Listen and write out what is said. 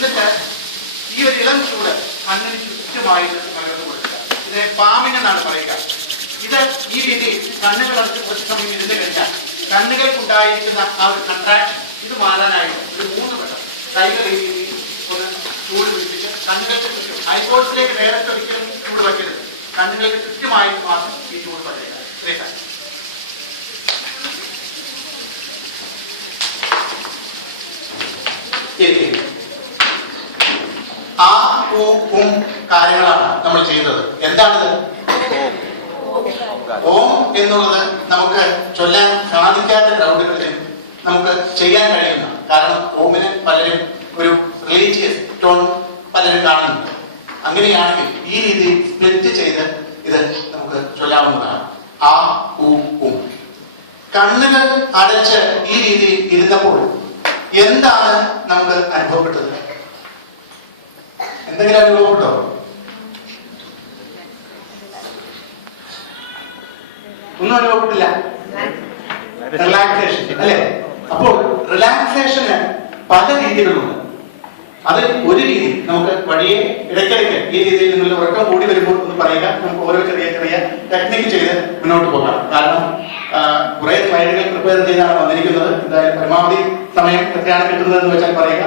എന്നിട്ട് ഈ ഒരു ഇളം ചൂട് കണ്ണിന് ചുറ്റുമായിട്ട് പകർന്നു കൊടുക്കുക. ഇത് പാമിംഗ് എന്നാണ് പറയുക. ഇത് ഈ രീതിയിൽ കണ്ണുകൾ അടച്ച് കുറച്ച് സമയം ഇരുന്ന് കഴിഞ്ഞാൽ കണ്ണുകൾക്കുണ്ടായിരിക്കുന്ന ആ ഒരു കൺട്രാക്ഷൻ ഇത് മാറാനായിട്ട് ഒരു 3 വട്ടം കൈകൾ ഈ രീതിയിൽ ഒന്ന് ചൂട് പിടിപ്പിച്ച് കണ്ണുകൾക്ക് ചുറ്റും ഐബോൾസിലേക്ക് ഡയറക്റ്റ് ഒരിക്കലും ചൂട് വയ്ക്കരുത്. കണ്ണുകൾക്ക് ചുറ്റുമായിട്ട് മാത്രം ഈ ചൂട് പകരുക. ആ കാര്യങ്ങളാണ് നമ്മൾ ചെയ്യുന്നത്. എന്താണത്? ഓം എന്നുള്ളത് നമുക്ക് ചൊല്ലാൻ സാധിക്കാത്ത ഗ്രൗണ്ടുകളിൽ നമുക്ക് ചെയ്യാൻ കഴിയുന്ന, കാരണം ഓമിന് പലരും ഒരു റിലീജിയസ് ടോൺ പലരും കാണുന്നുണ്ട്. അങ്ങനെയാണെങ്കിൽ ഈ രീതിയിൽ സ്പ്ലിറ്റ് ചെയ്ത് ഇത് നമുക്ക് ചൊല്ലാവുന്നതാണ്. ആ ഉം. കണ്ണുകൾ അടച്ച് ഈ രീതിയിൽ ഇരുന്നപ്പോൾ എന്താണ് നമുക്ക് അനുഭവപ്പെട്ടത്? എന്തെങ്കിലും അനുഭവപ്പെട്ടോ? ഒന്നും അനുഭവപ്പെട്ടില്ല. റിലാക്സേഷൻ അല്ലെ? അപ്പോൾ റിലാക്സേഷന് പല രീതികളുണ്ട്. അത് ഒരു രീതി നമുക്ക് വഴിയെ ഇടയ്ക്കിടയ്ക്ക് ഈ രീതിയിൽ നിങ്ങൾ ഉറക്കം കൂടി വരുമ്പോൾ ഒന്ന് പറയുക. നമുക്ക് ഓരോ ചെറിയ ചെറിയ ടെക്നിക്ക് ചെയ്ത് മുന്നോട്ട് പോകാം. കാരണം കുറെ സ്ലൈഡുകൾ പ്രിപ്പയർ ചെയ്താണ് വന്നിരിക്കുന്നത്. എന്തായാലും പരമാവധി സമയം എത്രയാണ് കിട്ടുന്നതെന്ന് വെച്ചാൽ പറയുക.